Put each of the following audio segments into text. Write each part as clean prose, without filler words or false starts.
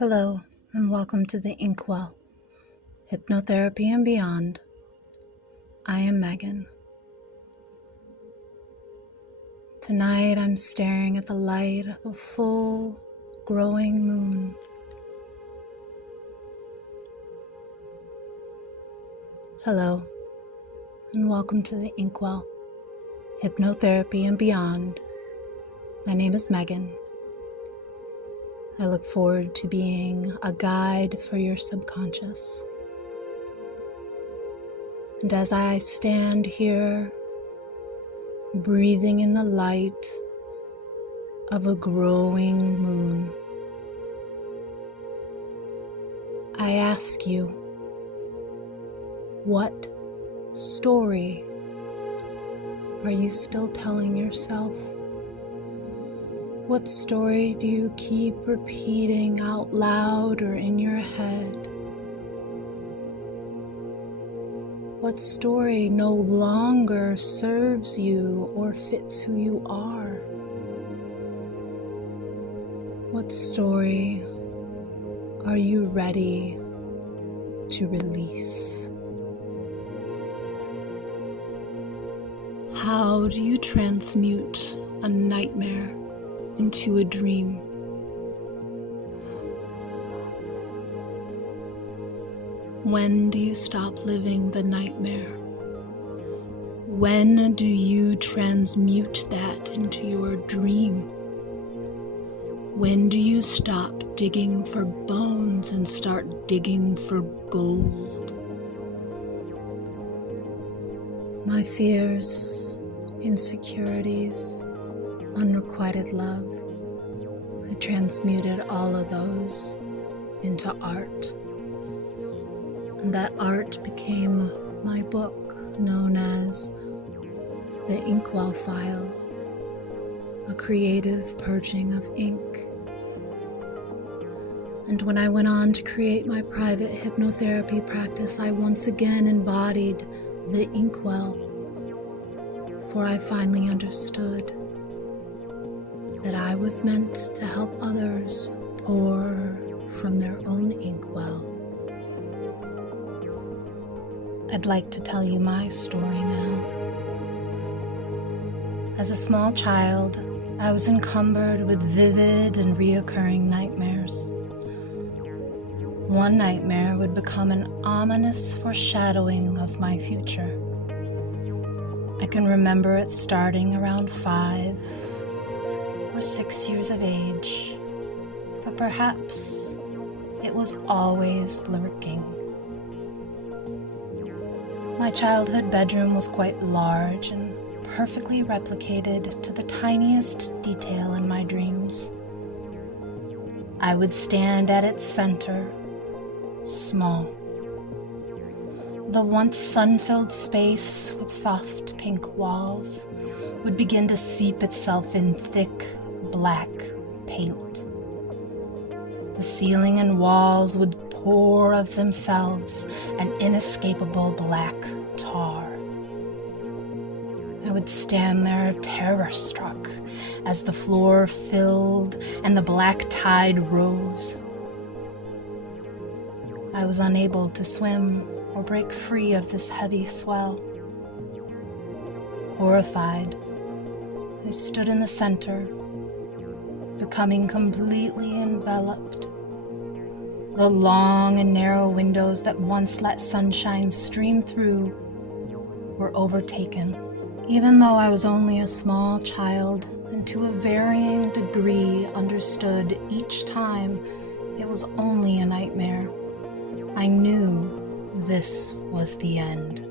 Hello, and welcome to the Inkwell, Hypnotherapy and Beyond. I am Megan. Tonight I'm staring at the light of a full, growing moon. Hello, and welcome to the Inkwell, Hypnotherapy and Beyond. My name is Megan. I look forward to being a guide for your subconscious. And as I stand here, breathing in the light of a growing moon, I ask you, what story are you still telling yourself? What story do you keep repeating out loud or in your head? What story no longer serves you or fits who you are? What story are you ready to release? How do you transmute a nightmare into a dream? When do you stop living the nightmare? When do you transmute that into your dream? When do you stop digging for bones and start digging for gold? My fears, insecurities, unrequited love, I transmuted all of those into art. And that art became my book, known as the Inkwell Files, a creative purging of ink. And when I went on to create my private hypnotherapy practice, I once again embodied the Inkwell, for I finally understood that I was meant to help others pour from their own inkwell. I'd like to tell you my story now. As a small child, I was encumbered with vivid and reoccurring nightmares. One nightmare would become an ominous foreshadowing of my future. I can remember it starting around 5 or 6 years of age, but perhaps it was always lurking. My childhood bedroom was quite large and perfectly replicated to the tiniest detail in my dreams. I would stand at its center, small. The once sun-filled space with soft pink walls would begin to seep itself in thick black paint. The ceiling and walls would pour of themselves an inescapable black tar. I would stand there terror-struck as the floor filled and the black tide rose. I was unable to swim or break free of this heavy swell. Horrified, I stood in the center, becoming completely enveloped. The long and narrow windows that once let sunshine stream through were overtaken. Even though I was only a small child and to a varying degree understood each time it was only a nightmare, I knew this was the end.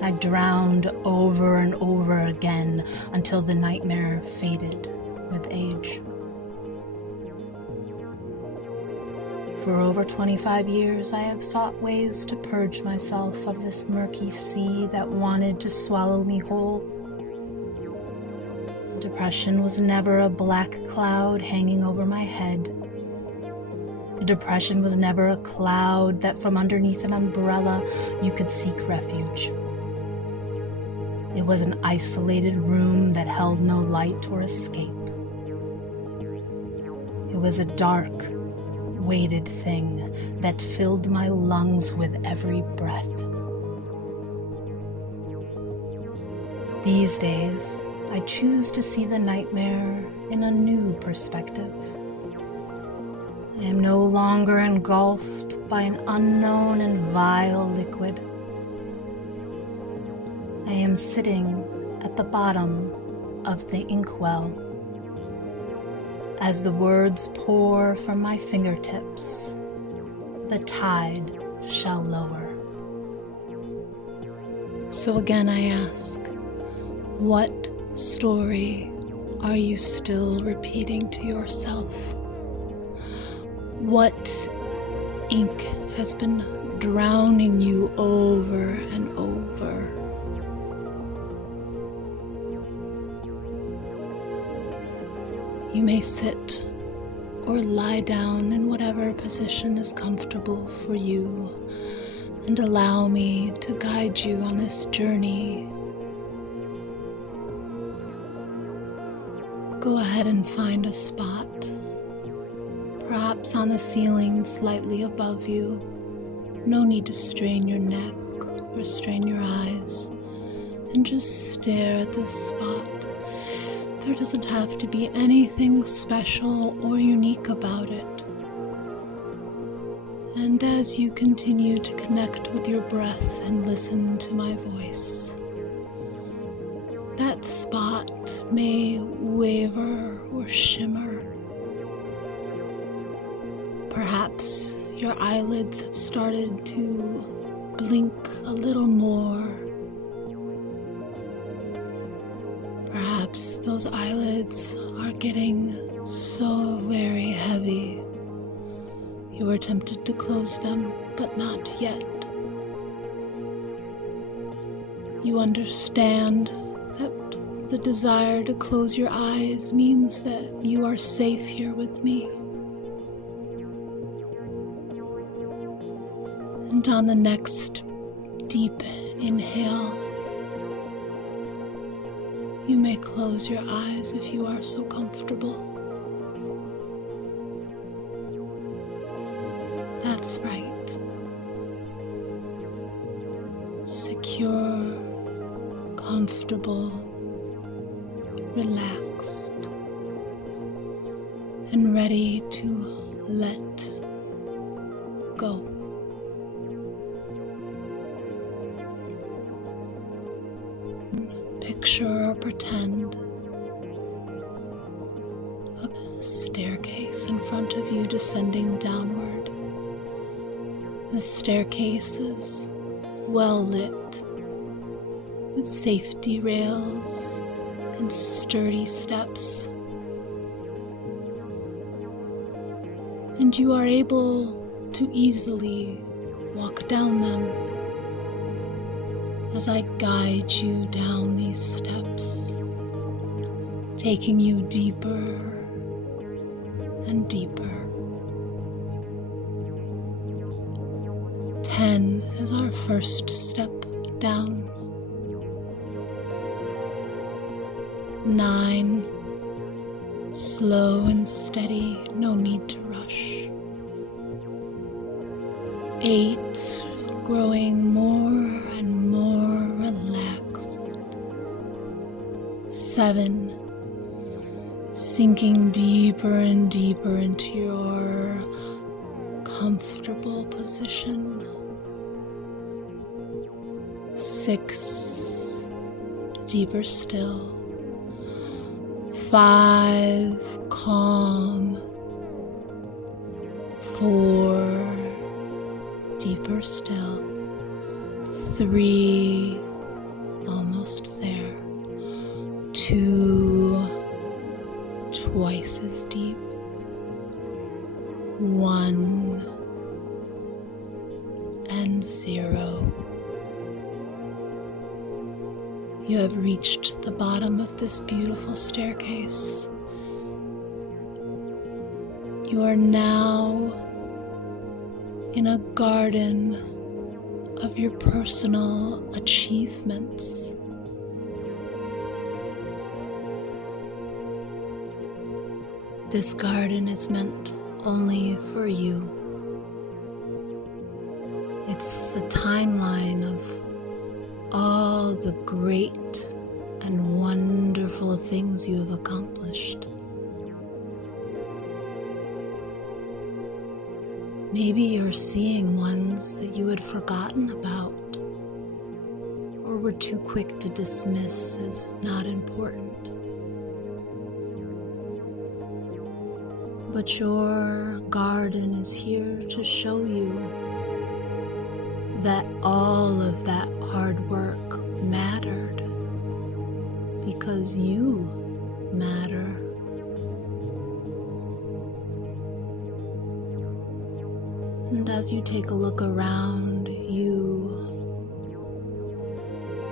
I drowned over and over again until the nightmare faded with age. For over 25 years, I have sought ways to purge myself of this murky sea that wanted to swallow me whole. Depression was never a black cloud hanging over my head. Depression was never a cloud that from underneath an umbrella you could seek refuge. It was an isolated room that held no light or escape. It was a dark, weighted thing that filled my lungs with every breath. These days, I choose to see the nightmare in a new perspective. I am no longer engulfed by an unknown and vile liquid. I am sitting at the bottom of the inkwell. As the words pour from my fingertips, the tide shall lower. So again I ask, what story are you still repeating to yourself? What ink has been drowning you over and over? You may sit or lie down in whatever position is comfortable for you, and allow me to guide you on this journey. Go ahead and find a spot, perhaps on the ceiling slightly above you. No need to strain your neck or strain your eyes, and just stare at this spot. There doesn't have to be anything special or unique about it. And as you continue to connect with your breath and listen to my voice, that spot may waver or shimmer. Perhaps your eyelids have started to blink a little more. Perhaps those eyelids are getting so very heavy. You are tempted to close them, but not yet. You understand that the desire to close your eyes means that you are safe here with me. And on the next deep inhale, you may close your eyes if you are so comfortable. That's right. Secure, comfortable, relaxed, and ready to let go. Picture or pretend a staircase in front of you descending downward. The staircase is well lit with safety rails and sturdy steps, and you are able to easily walk down them as I guide you down these steps, taking you deeper and deeper. 10 is our first step down. 9, slow and steady, no need to rush. 8, growing more and more relaxed. 7, sinking deeper and deeper into your comfortable position. 6, deeper still. 5, calm. 4, deeper still. 3, almost there. 2, twice as deep. 1, and 0. You have reached the bottom of this beautiful staircase. You are now in a garden of your personal achievements. This garden is meant only for you. It's a timeline of all the great and wonderful things you have accomplished. Maybe you're seeing ones that you had forgotten about or were too quick to dismiss as not important. But your garden is here to show you that all of that hard work mattered because you matter. And as you take a look around, you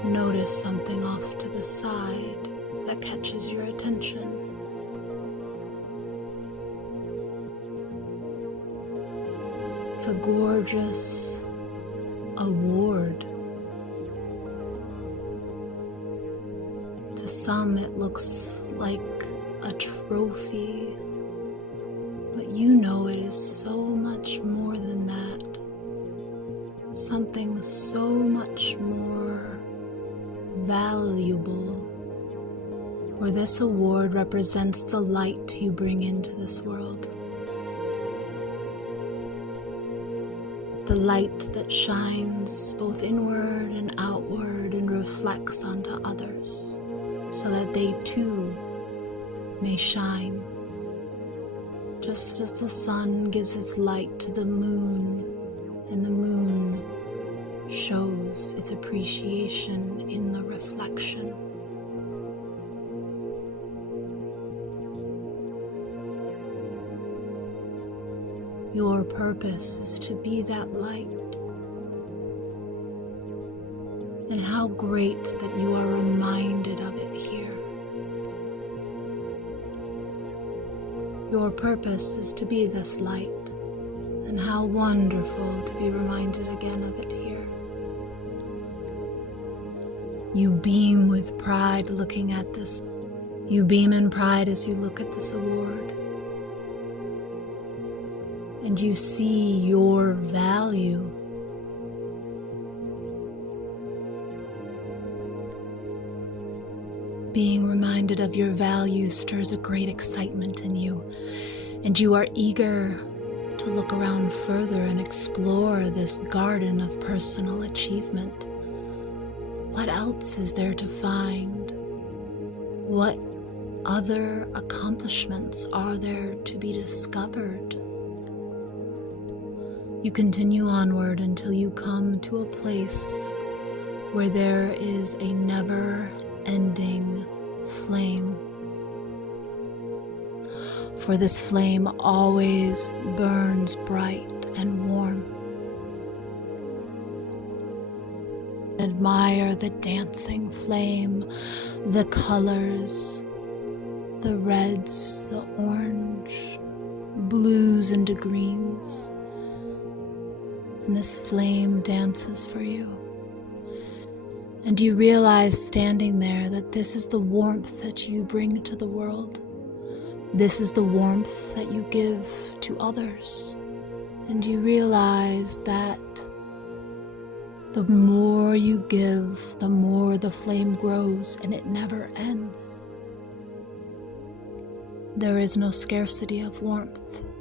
notice something off to the side that catches your attention. It's a gorgeous award. To some it looks like a trophy, but you know it is so much more than that. Something so much more valuable. For this award represents the light you bring into this world. The light that shines both inward and outward and reflects onto others, so that they too may shine. Just as the sun gives its light to the moon, and the moon shows its appreciation in the reflection. Your purpose is to be that light. And how great that you are reminded of it here. Your purpose is to be this light, and how wonderful to be reminded again of it here. You beam with pride looking at this. You beam in pride as you look at this award. And you see your value. Being reminded of your value stirs a great excitement in you, and you are eager to look around further and explore this garden of personal achievement. What else is there to find? What other accomplishments are there to be discovered? You continue onward until you come to a place where there is a never-ending flame. For this flame always burns bright and warm. Admire the dancing flame, the colors, the reds, the orange, blues into greens. And this flame dances for you. And you realize standing there that this is the warmth that you bring to the world. This is the warmth that you give to others. And you realize that the more you give, the more the flame grows, and it never ends. There is no scarcity of warmth.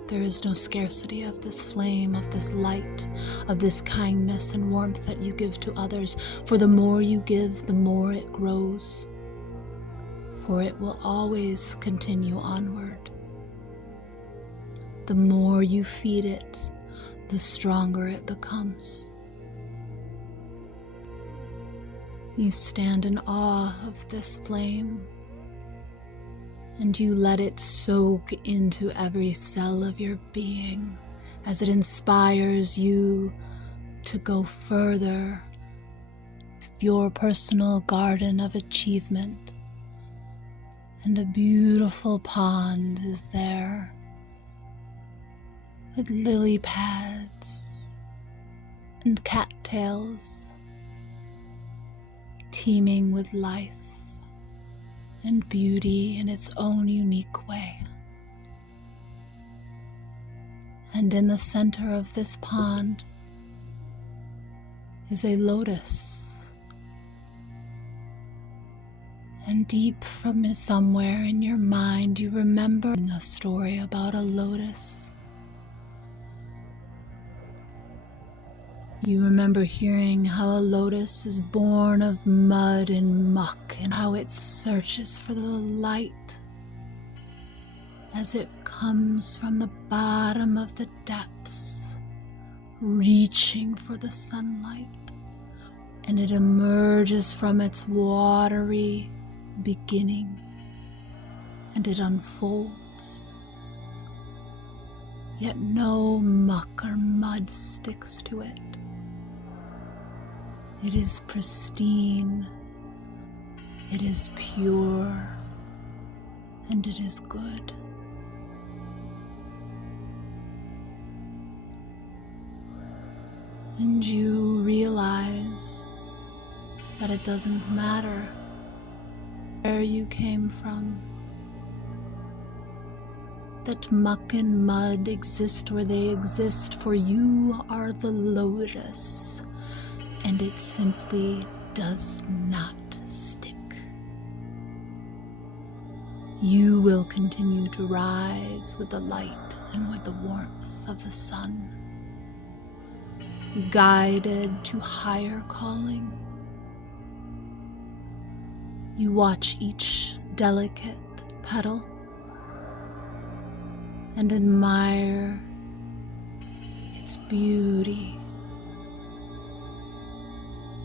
There is no scarcity of this flame, of this light, of this kindness and warmth that you give to others. For the more you give, the more it grows. For it will always continue onward. The more you feed it, the stronger it becomes. You stand in awe of this flame, and you let it soak into every cell of your being as it inspires you to go further with your personal garden of achievement. And a beautiful pond is there with lily pads and cattails teeming with life and beauty in its own unique way. And in the center of this pond is a lotus. And deep from somewhere in your mind, you remember a story about a lotus. You remember hearing how a lotus is born of mud and muck, and how it searches for the light as it comes from the bottom of the depths, reaching for the sunlight, and it emerges from its watery beginning, and it unfolds, yet no muck or mud sticks to it. It is pristine, it is pure, and it is good. And you realize that it doesn't matter where you came from, that muck and mud exist where they exist, for you are the lotus, and it simply does not stick. You will continue to rise with the light and with the warmth of the sun, guided to higher calling. You watch each delicate petal and admire its beauty,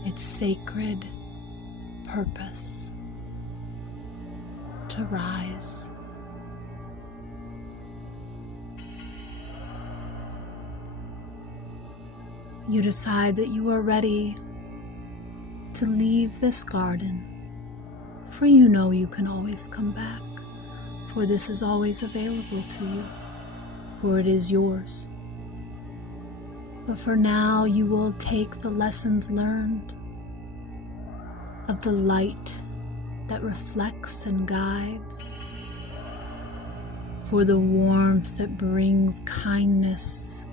its sacred purpose to rise. You decide that you are ready to leave this garden, for you know you can always come back, for this is always available to you, for it is yours. But for now, you will take the lessons learned of the light that reflects and guides, for the warmth that brings kindness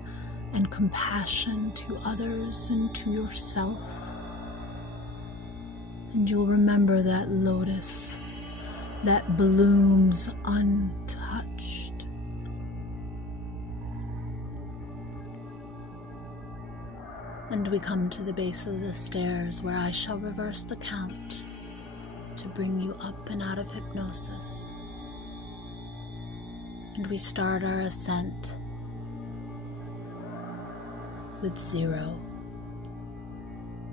and compassion to others and to yourself. And you'll remember that lotus that blooms untouched. And we come to the base of the stairs, where I shall reverse the count to bring you up and out of hypnosis. And we start our ascent with 0,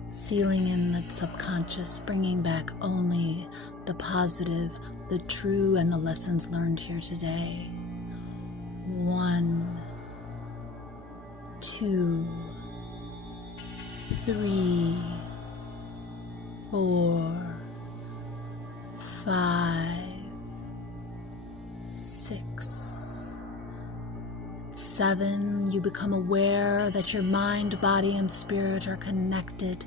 sealing in the subconscious, bringing back only the positive, the true, and the lessons learned here today. 1, 2, 3, 4, 5, 6, 7, you become aware that your mind, body, and spirit are connected,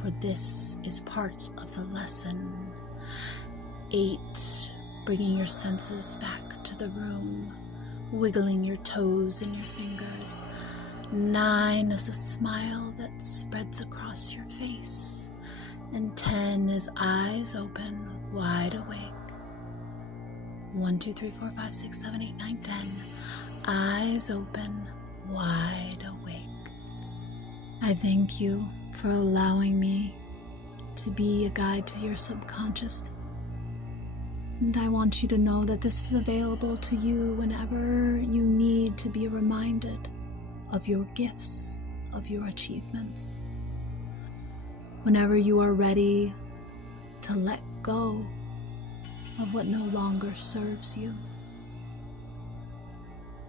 for this is part of the lesson. 8, bringing your senses back to the room, wiggling your toes and your fingers. 9 is a smile that spreads across your face. And 10 is eyes open, wide awake. 1, 2, 3, 4, 5, 6, 7, 8, 9, 10. Eyes open, wide awake. I thank you for allowing me to be a guide to your subconscious. And I want you to know that this is available to you whenever you need to be reminded of your gifts, of your achievements. Whenever you are ready to let go of what no longer serves you.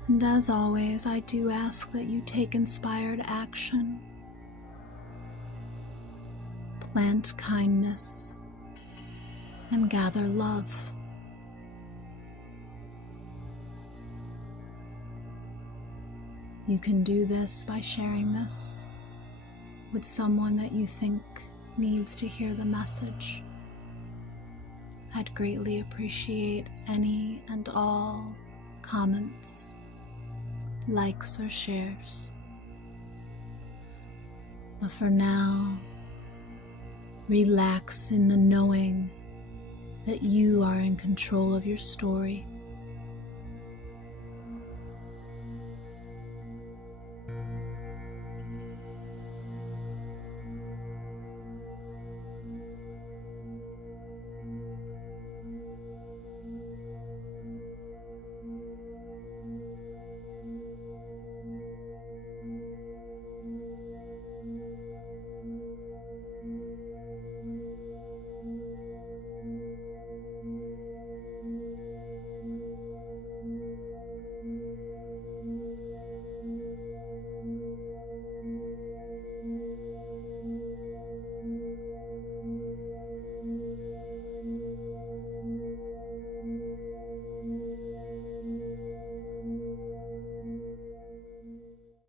And as always, I do ask that you take inspired action. Plant kindness and gather love. You can do this by sharing this with someone that you think needs to hear the message. I'd greatly appreciate any and all comments, likes, or shares. But for now, relax in the knowing that you are in control of your story.